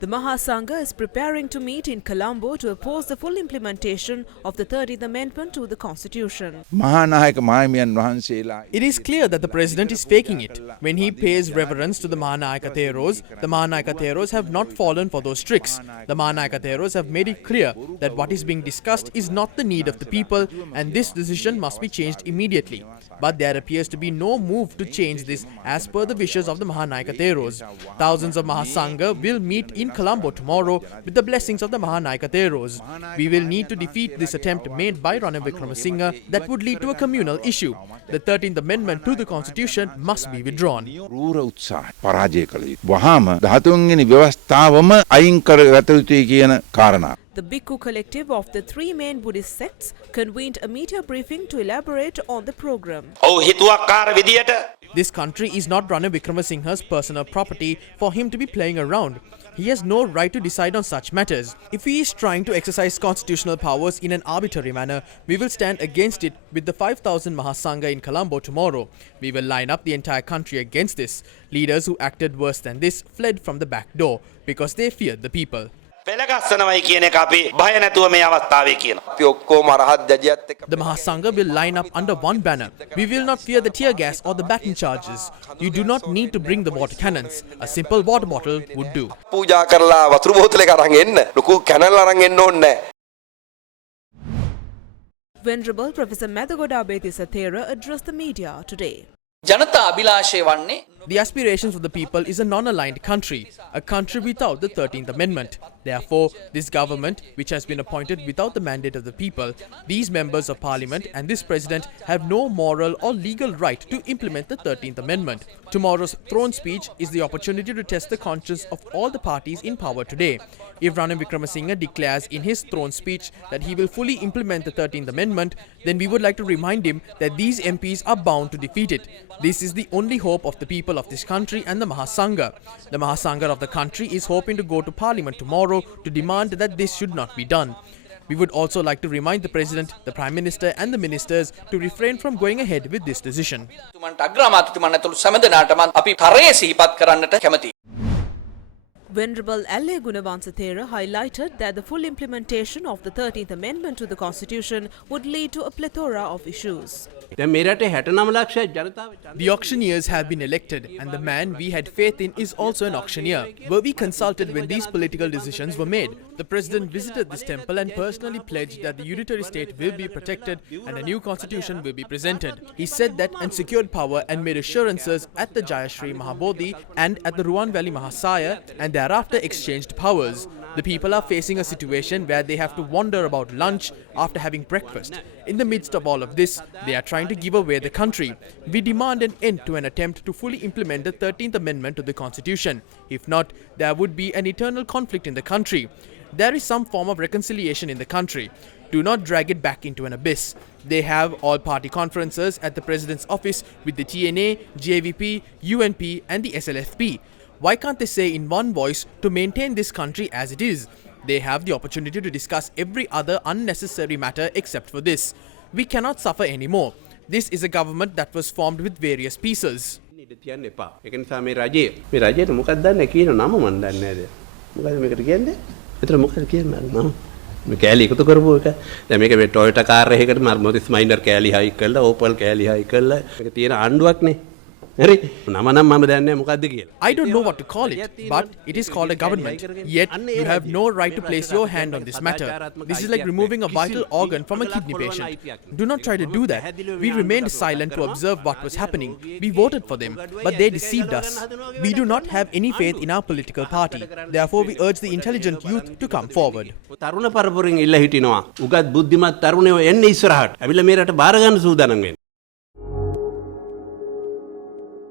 The Mahasangha is preparing to meet in Colombo to oppose the full implementation of the 13th Amendment to the Constitution. It is clear that the president is faking it. When he pays reverence to the Mahanayaka Theros have not fallen for those tricks. The Mahanayaka Theros have made it clear that what is being discussed is not the need of the people, and this decision must be changed immediately. But there appears to be no move to change this as per the wishes of the Mahanayaka Theros. Thousands of Mahasangha will meet in Colombo tomorrow with the blessings of the Mahanayaka Theros. We will need to defeat this attempt made by Ranil Wickremesinghe that would lead to a communal issue. The 13th Amendment to the Constitution must be withdrawn. The Bhikkhu collective of the three main Buddhist sects convened a media briefing to elaborate on the program. This country is not Ranil Wickremesinghe's personal property for him to be playing around. He has no right to decide on such matters. If he is trying to exercise constitutional powers in an arbitrary manner, we will stand against it with the 5,000 Mahasangha in Colombo tomorrow. We will line up the entire country against this. Leaders who acted worse than this fled from the back door because they feared the people. The Mahasangha will line up under one banner. We will not fear the tear gas or the baton charges. You do not need to bring the water cannons. A simple water bottle would do. Venerable Professor Mathagoda Bethisathera addressed the media today. The aspirations of the people is a non-aligned country, a country without the 13th Amendment. Therefore, this government, which has been appointed without the mandate of the people, these members of parliament and this president have no moral or legal right to implement the 13th Amendment. Tomorrow's throne speech is the opportunity to test the conscience of all the parties in power today. If Ranil Wickremesinghe declares in his throne speech that he will fully implement the 13th Amendment, then we would like to remind him that these MPs are bound to defeat it. This is the only hope of the people of this country and the Mahasangha. The Mahasangha of the country is hoping to go to Parliament tomorrow to demand that this should not be done. We would also like to remind the President, the Prime Minister and the Ministers to refrain from going ahead with this decision. Venerable L.A. Gunawansathera highlighted that the full implementation of the 13th Amendment to the Constitution would lead to a plethora of issues. The auctioneers have been elected, and the man we had faith in is also an auctioneer. Were we consulted when these political decisions were made? The President visited this temple and personally pledged that the unitary state will be protected and a new constitution will be presented. He said that and secured power and made assurances at the Jayashri Mahabodhi and at the Ruwan Valley Mahasaya, and thereafter exchanged powers. The people are facing a situation where they have to wonder about lunch after having breakfast. In the midst of all of this, they are trying to give away the country. We demand an end to an attempt to fully implement the 13th Amendment to the Constitution. If not, there would be an eternal conflict in the country. There is some form of reconciliation in the country. Do not drag it back into an abyss. They have all-party conferences at the President's office with the TNA, JVP, UNP and the SLFP. Why can't they say in one voice to maintain this country as it is? They have the opportunity to discuss every other unnecessary matter except for this. We cannot suffer anymore. This is a government that was formed with various pieces. I don't know what to call it, but it is called a government. Yet, you have no right to place your hand on this matter. This is like removing a vital organ from a kidney patient. Do not try to do that. We remained silent to observe what was happening. We voted for them, but they deceived us. We do not have any faith in our political party. Therefore, we urge the intelligent youth to come forward.